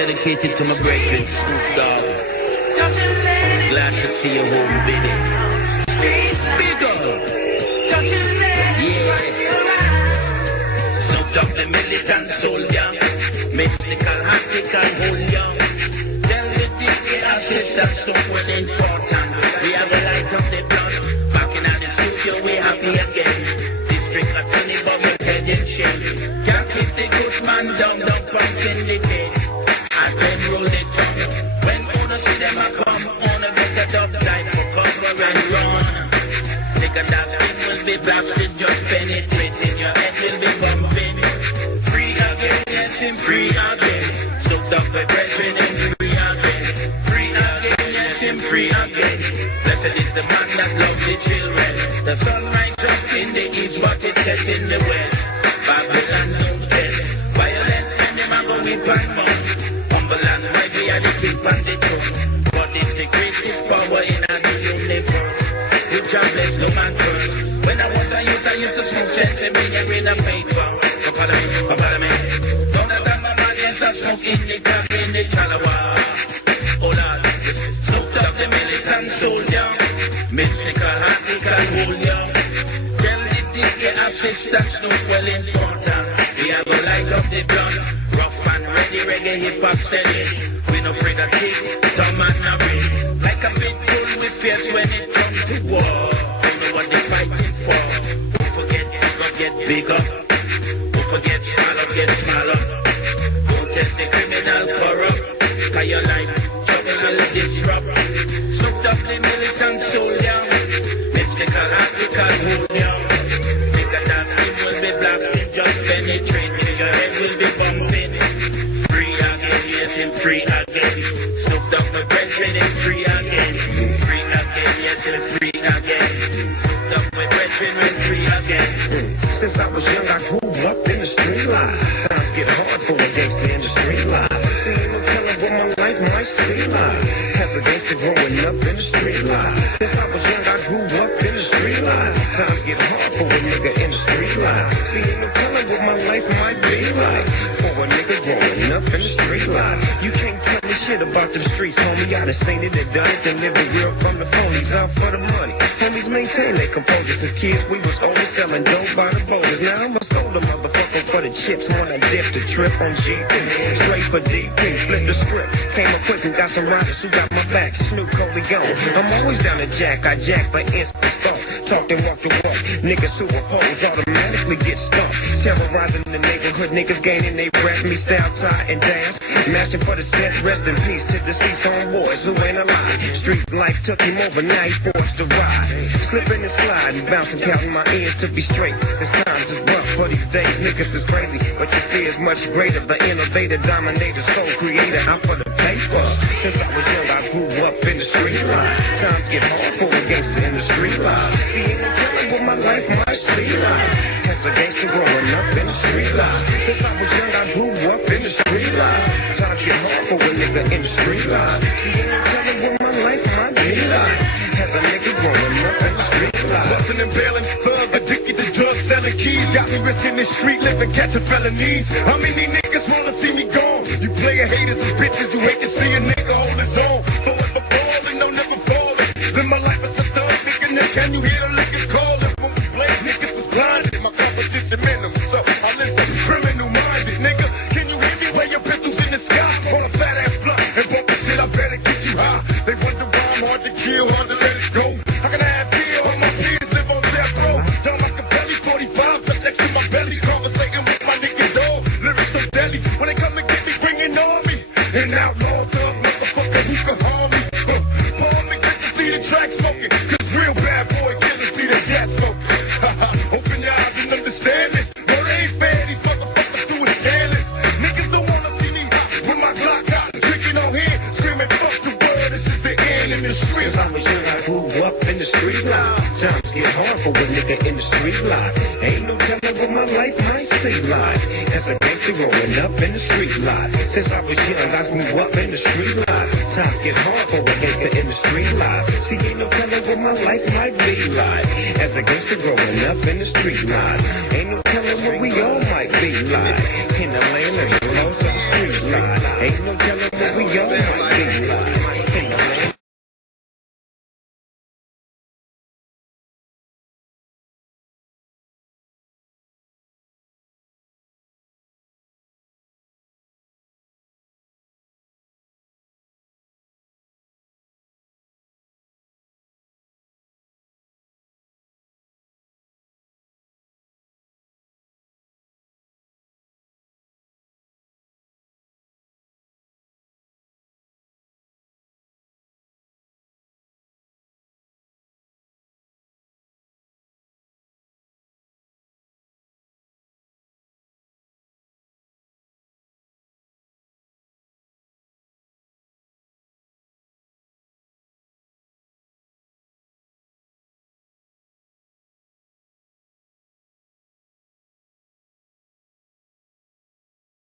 dedicated to my brethren, Snoop Dogg. Glad to see you home, baby. Big up. Yeah. Snoop Dogg, the militant soldier. Mystical, hactical, hold young. Tell the DA assistants, Snoop well important. We have the light of the blood. Back in the studio, we happy again. District attorney, but your head in shame. Can't keep the good man down, don't punch in the cage. And then roll the tongue. When owner see them a come, owner better dub dive for cover and run. Nigga, that skin will be blasted, just penetrating. Your head will be bumping. Free again, yes, him free again. Soaked up by brethren and free again. Free again, yes, him free again. Blessed is the man that loves the children. The sun rises up in the east, but it sets in the west. Babylon don't test. Violent and them are going to pan on. Humble and mighty, we are the king and the throne. God is the greatest power in the universe. With God bless no man curse. When I was a youth, I used to smoke chance and bring a green and paper. Follow me. Don't that I'm a man, yes, I smoke in the coffee, in the chalawa. Oh Lord, Snoop Dogg, the militant soldier. Mystical, hactical, hold young. Tell the DA assistants, Snoop well important. We have a light of the blood. Rough and ready, reggae, hip-hop steady. We no afraid of kick, Tom and a ring. Like a big bull, we fierce when it comes to war. Don't know what they're fighting for. Don't forget, God get bigger. Don't forget, smaller get smaller. Don't test the criminal corrupt. Cause your life, trouble will disrupt. Snoop Dogg, the militant soldier. Mystical, hactical, hold young. Nigga, that skin will be blasting, just penetrating. Your head will be bumping. Free again, yes, and free again. Snoop Dogg, my brethren, and free again. Free again, yes, and free again. Snoop Dogg, my brethren, and free again. Since I was young, I grew up in the street life. Times get hard for a gangster in the street life. See, ain't no telling what my life might seem like. As a gangster growing up in the street life. Since I was young, I grew up in the street life. Times get hard for a nigga in the street life. See, ain't no telling what my life might be like. For a nigga growing up in the street life. You can't tell me shit about the streets, homie. I done seen it and done it. Delivered real from the phonies out for the money. Homies maintain their composure. Since kids, we was older selling dope by the boulders. Now I'm a scolder motherfucker for the chips. When I dip the trip on GP. Straight for DP, flip the script. Came up quick and got some riders who got my back. Snoop Corleone. I'm always down to jack. I jack for instant start. Talk and walk the walk. Niggas who oppose automatically get stumped. Terrorizing the neighborhood. Niggas gaining they breath. Me style, tie, and dance. Mashing for the set. Rest in peace to deceased homeboys who ain't alive. Street life took him over. Now he forced to ride. Slipping and sliding. Bouncing, counting my ears to be straight. This times is rough for these days. Niggas is crazy. But your fear is much greater. The innovator, dominator, soul creator. I'm for the paper. Since I was young, I grew up in the street life. Times get hard for a gangster in the street life. See, ain't no telling what my life might be like. As a gangster growing up in the street life. Since I was young, I grew up in the street life. Times get hard for a nigga in the street life. See, ain't no telling what my life might be like. As a nigga growing up in the street life. Bustin' and bailing, thug addicted to drugs, selling keys. Got me risking the street, living, catching felonies. How many niggas wanna see me gone? You player haters and bitches who hate to see a nigga hold his own. Forever falling, no never falling. Live my life as a thug, nigga. Now can you hear the liquor calling? When we play, niggas is blinded. My competition minimum, so I listen criminal-minded, nigga. Can you hear me? Play your pistols in the sky on a fat ass blunt and bump the shit. I better get you high. They wonder why I'm hard to kill, hard to let it go. How can I have fear when my peers live on death row? Down like a belly, 45 tucked next to my belly, conversating with my nigga dog. Lyrics so deadly when they come and get me, bringing on me. An outlaw thug motherfucker who can harm me. Paul McGinnis see the track smoking, cause real bad boy killers see the gas smoking. Open your eyes and understand this. No, they ain't fair, these motherfuckers do it scandalous. Niggas don't wanna see me hot with my Glock out, drinking on here, screaming fuck the world, this is the end in the street. Since I was young, I grew up in the street life. Times get hard for a nigga in the street life. Ain't no telling what my life might see like. As a gangster growing up in the street life. Since I was young, I grew up in the street life. Times get hard for a gangster in the street life. See, ain't no telling what my life might be like. As a gangster growing up in the street life. Ain't no telling what we all might be like. In the land of the lost of the street life. Ain't no telling what we all might be like. In the land